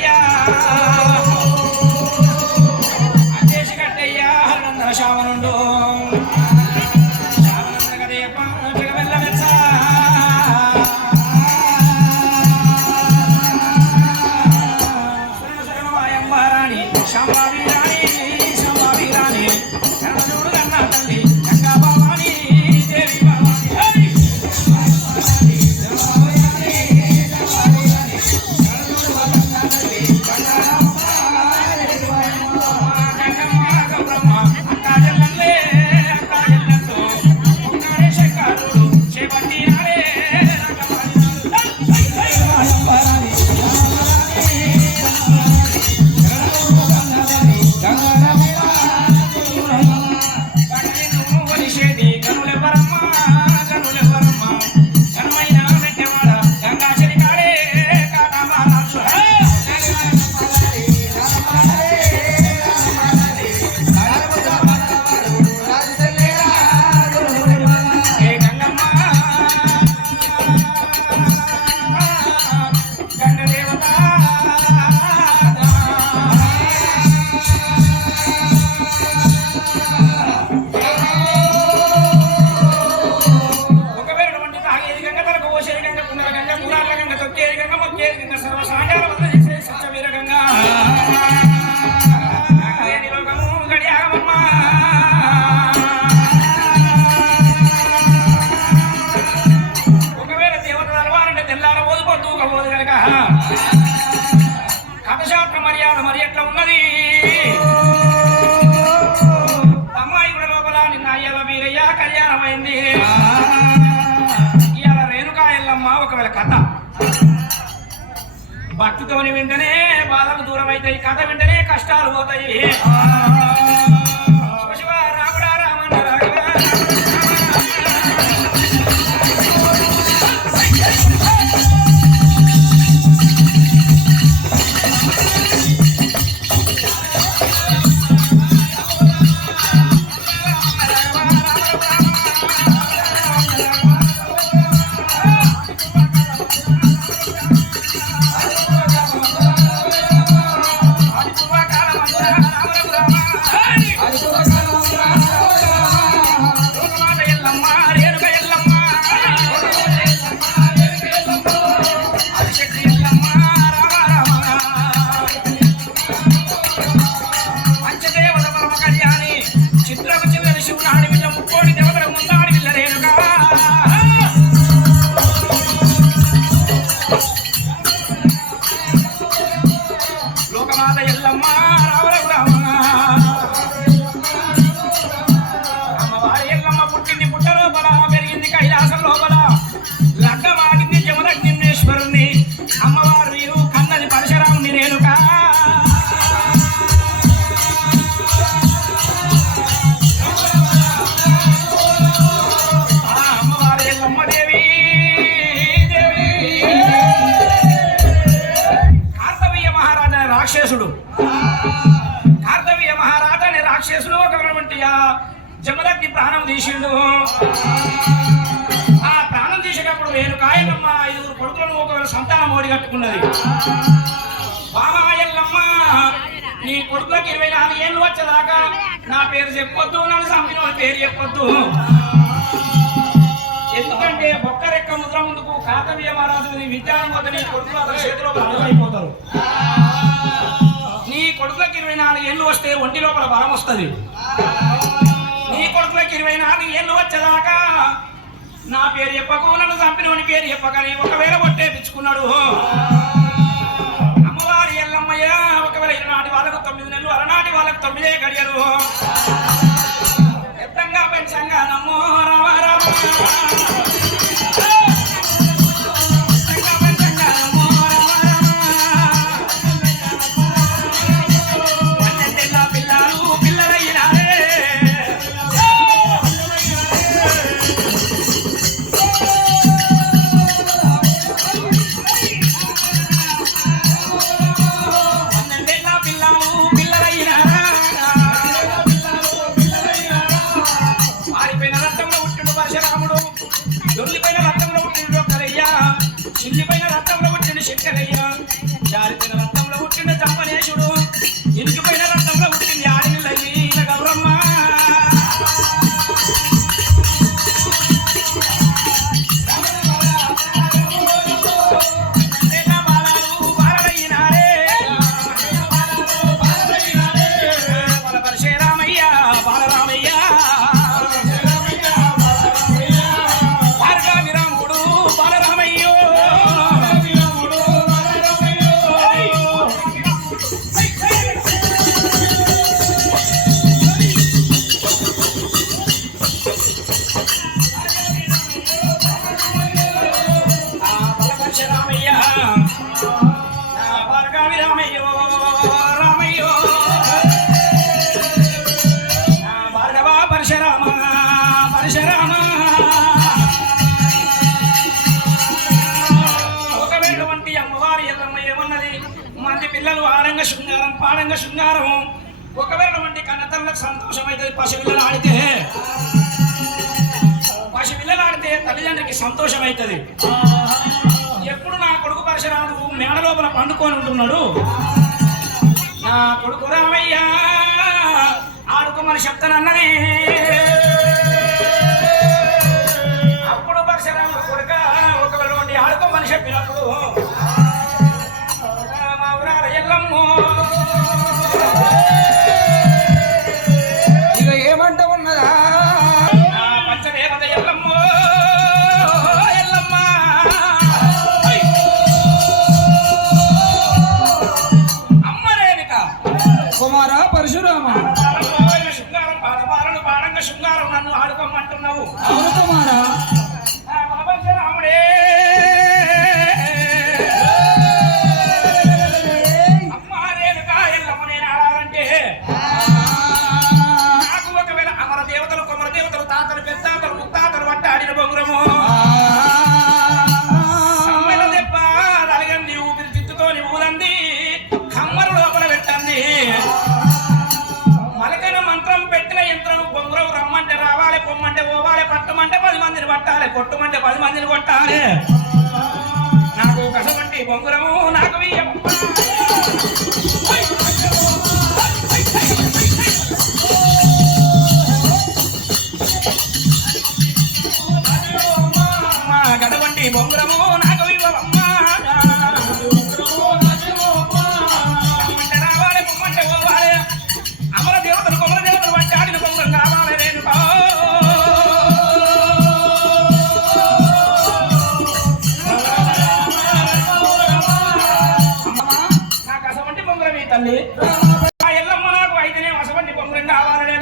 శావనుండు ఎట్లా ఉన్నది. అమ్మాయి కూడా లోపల నిన్న అయ్యాల వీరయ్య కళ్యాణమైంది. ఇవాళ రేణుకా ఎల్లమ్మ ఒకవేళ కథ. భక్తితోని వింటనే బాధకు దూరం అవుతాయి కథ వింటనే కష్టాలు పోతాయి. జమదగ్ని ప్రాణం తీసిండు. ఆ ప్రాణం తీసేటప్పుడు నేను కాయలమ్మ ఐదుగురు కొడుకులను ఒకవేళ సంతానం ఓడి కట్టుకున్నది. బాబా నీ కొడుకులకు ఇరవై నాలుగు ఏళ్ళు వచ్చేదాకా నా పేరు చెప్పొద్దు నన్ను చంపిన పేరు చెప్పొద్దు. ఎందుకంటే బొక్క రెక్క ముద్ర ముందుకు కాకవీయ మహారాజు నీ విద్యానం వద్ద నీ కొడుకులు అతని చేతిలో బలమైపోతారు నీ కొడుకులకు ఇరవై నాలుగు ఏళ్ళు వస్తే ఒంటి లోపల బలం వస్తుంది. కొడుకులకు ఇరవై నాలుగు ఏళ్ళు వచ్చేదాకా. నా పేరు చెప్పకు నన్ను చంపినోని పేరు చెప్పకని ఒకవేళ కొట్టేపించుకున్నాడు అమ్మవారి ఎల్లమ్మయ్య ఒకవేళ ఈనాటి వాళ్ళకు తొమ్మిది నెలలు అలనాటి వాళ్ళకు తొమ్మిదే గడియలు. ఎత్తంగా పెంచంగా నమ్మో రామ రామ. అంగ శృంగారం ఒకవేళ వంటి కన్నతల్లకు సంతోషమైతే పసిపిల్లలు ఆడితే పసిపిల్లలు ఆడితే తల్లిదండ్రికి సంతోషం అవుతుంది ఎప్పుడు నా కొడుకు పరశురాముడు మేడ లోపల పండుకొని ఉంటున్నాడు? నా కొడుకు రామయ్యా ఆడుకోమని చెప్తానన్నది. పరశురామ. శృంగారం పాడపాలన పాడంగా శృంగారం నన్ను ఆడుకోమంటున్నావు. అవును పది మందిని పట్టాలి కొట్టుమంటే పది మందిని కొట్టాలి నాకు కసబంటి బొంగురము నాకు ఇయ్యమ్మ. అమ్మ గడవంటి బొంగురము తల్లి. ఎల్లమ్మ నాకు అయితేనే అసవంటి బొంగురం కావాలి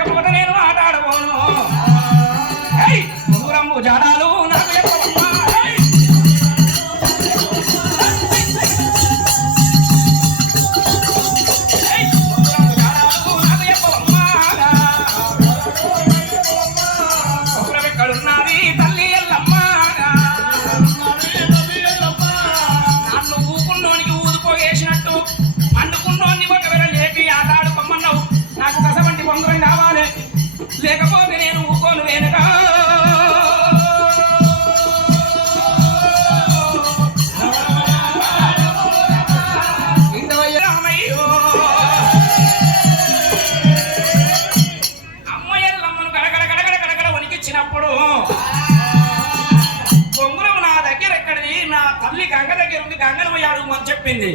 చెప్పింది.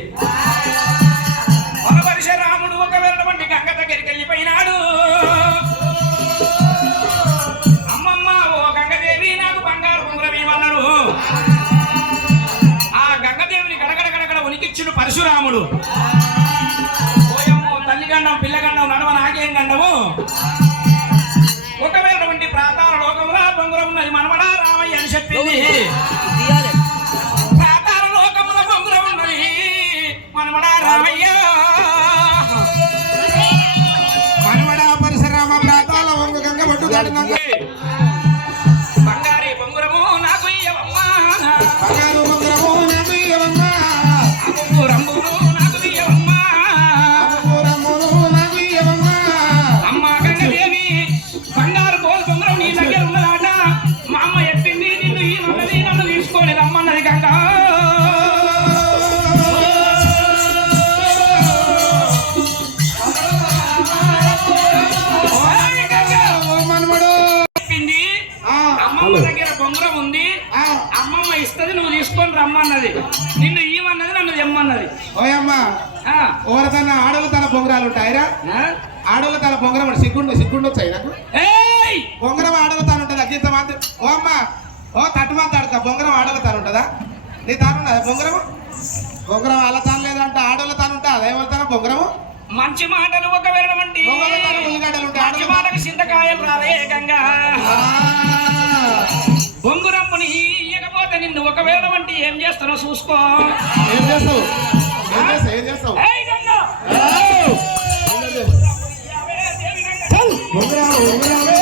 బొంగరం ఉంది. ఆ, అమ్మమ్మ ఇస్తది నువ్వు తీసుకొని రమ్మన్నది. నిన్ను ఇవ్వమన్నది నన్ను తెమ్మన్నది. ఓయమ్మ ఓరతన ఆడలు తన బొంగరాలు ఉంటాయిరా? ఆ? ఆడలు తన బొంగరం సిగ్గుండు సిగ్గుండు వచ్చాయి నాకు ఏయ్! బొంగరం ఆడలు తాను ఉంటుంది? అగ్గింత మాత్రం ఓ అమ్మ ఓ తట్టు ఆడక బొంగరం ఆడలు తాను ఉంటుందా? నీ తాను ఉన్నదా బొంగరం బొంగరం వాళ్ళ తాను లేదంటే ఆడోళ్ళ తాను ఉంటా అదే వాళ్ళ తాను బొంగరము? మంచి మాటలు ఒక బొంగరం తాను ఉల్లిగడ్డలు ఉంటాయి ఆడోళ్ళ చింతకాయలు రాలే ఆ, బొంగురమ్ముని ఇయ్యకపోతే నిన్ను ఒకవేళ వంటి ఏం చేస్తానో చూసుకో. ఏం చేస్తావు? ఏం చేస్తావు? ఏం చేస్తావు? ఏయ్ గంగా! బొంగరం బొంగరం